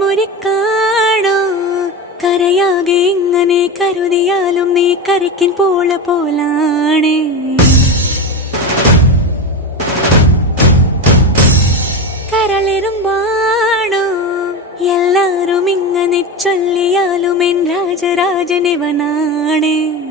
മുറിക്കാണോ കരയാകെ ഇങ്ങനെ കരുതിയാലും നീ കരയ്ക്കിൻ പോലാണ് കരളിരുമ്പാണോ എല്ലാരും ഇങ്ങനെ ചൊല്ലിയാലും എൻ രാജരാജനിവനാണ്